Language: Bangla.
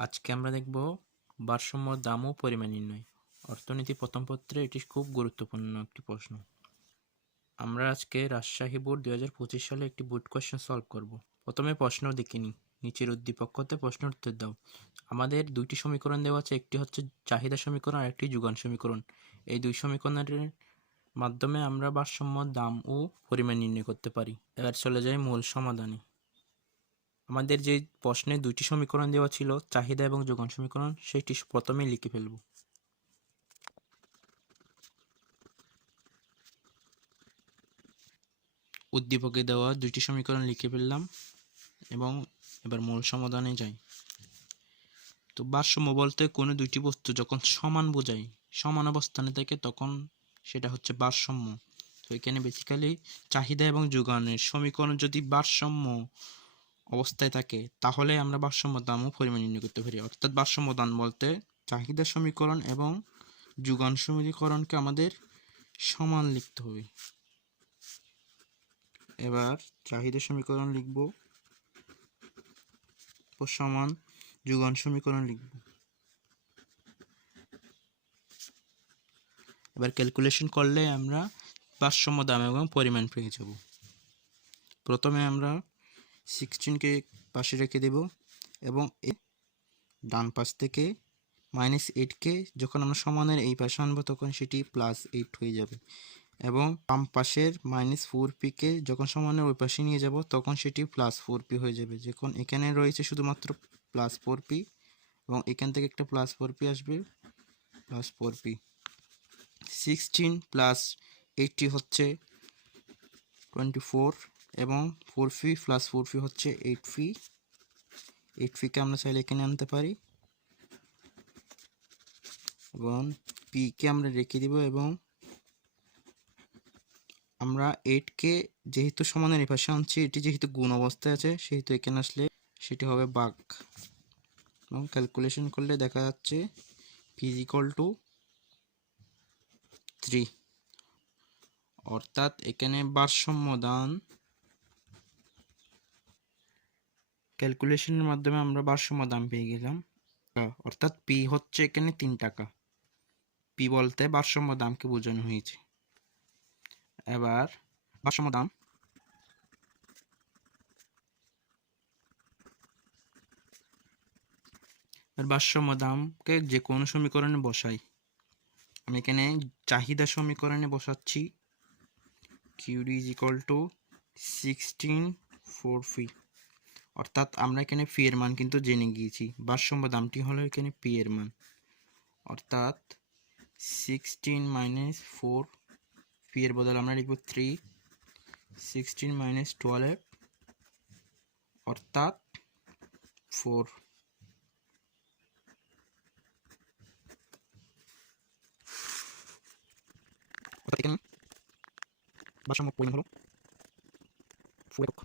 আজকে আমরা দেখব ভারসাম্য দাম ও পরিমাণ নির্ণয়। অর্থনীতি প্রথম পত্রে এটি খুব গুরুত্বপূর্ণ একটি প্রশ্ন। আমরা আজকে রাজশাহী বোর্ড 2025 সালে একটি বোর্ড কোয়েশ্চেন সলভ করব। প্রথমে প্রশ্ন দেখে নিই। নিচের উদ্দীপক হতে প্রশ্নের উত্তর দাও। আমাদের দুইটি সমীকরণ দেওয়া আছে, একটি হচ্ছে চাহিদা সমীকরণ আর একটি যোগান সমীকরণ। এই দুই সমীকরণের মাধ্যমে আমরা ভারসাম্য দাম ও পরিমাণ নির্ণয় করতে পারি। এবার চলে যাই মূল সমাধানে। আমাদের যে প্রশ্নে দুইটি সমীকরণ দেওয়া ছিল, চাহিদা এবং যোগান সমীকরণ, সেটি প্রথমে লিখে ফেলব। উদ্দীপকে দেওয়া দুইটি সমীকরণ লিখে ফেললাম এবং এবার মূল সমাধানে যাই। তো ভারসাম্য বলতে কোনো দুইটি বস্তু যখন সমান বোঝায়, সমান অবস্থানে থাকে, তখন সেটা হচ্ছে ভারসাম্য। তো এখানে বেসিক্যালি চাহিদা এবং যোগানের সমীকরণ যদি ভারসাম্য অবস্থায় থাকে, তাহলে আমরা ভারসাম্য দাম ও পরিমাণ নির্ণয় করতে পারি। অর্থাৎ ভারসাম্য দাম বলতে চাহিদা সমীকরণ এবং যোগান সমীকরণকে আমাদের সমান লিখতে হবে। এবার চাহিদা সমীকরণ লিখব ও সমান যোগান সমীকরণ লিখব। এবার ক্যালকুলেশন করলে আমরা ভারসাম্য দাম এবং পরিমাণ পেয়ে যাব। প্রথমে আমরা 16কে পাশে রেখে দেব এবং ডান পাশ থেকে -8কে যখন আমরা সমানের এই পাশে আনবো, তখন সেটি +8 হয়ে যাবে। এবং বাম পাশের -4p-কে যখন সমানের ওই পাশে নিয়ে যাব, তখন সেটি +4p হয়ে যাবে। যখন এখানে রয়েছে শুধুমাত্র +4p এবং এখান থেকে একটা +4p আসবে, +4p। 16 + 80 হচ্ছে 24 এবং 4p + 4p হচ্ছে 8p। 8p-কে আমরা চাইলে এখানে আনতে পারি এবং p-কে আমরা রেখে দিব। এবং আমরা 8কে যেহেতু সমানের এই পাশে আনছি, এটি যেহেতু গুণ অবস্থায় আছে, সেহেতু এখানে আসলে সেটি হবে ভাগ। এবং ক্যালকুলেশন করলে দেখা যাচ্ছে p = 3। অর্থাৎ এখানে ভারসাম্য দাম ক্যালকুলেশনের মাধ্যমে আমরা ভারসাম্য দাম পেয়ে গেলাম। অর্থাৎ p হচ্ছে এখানে 3 টাকা। p বলতে ভারসাম্য দামকে বোঝানো হয়েছে। এবার ভারসাম্য দাম ভারসাম্য দামকে যে কোনো সমীকরণে বসাই। আমি এখানে চাহিদা সমীকরণে বসাচ্ছি QD = 16 4p। অর্থাৎ আমরা এখানে p এর মান কিন্তু জেনে গিয়েছি। ভারসাম্য দামটি হলো এখানে p এর মান, অর্থাৎ 16 - 4, p এর বদলে আমরা লিখব 3। 16 - 12 অর্থাৎ 4। ভারসাম্য পরিমাণ হলো 4 একক।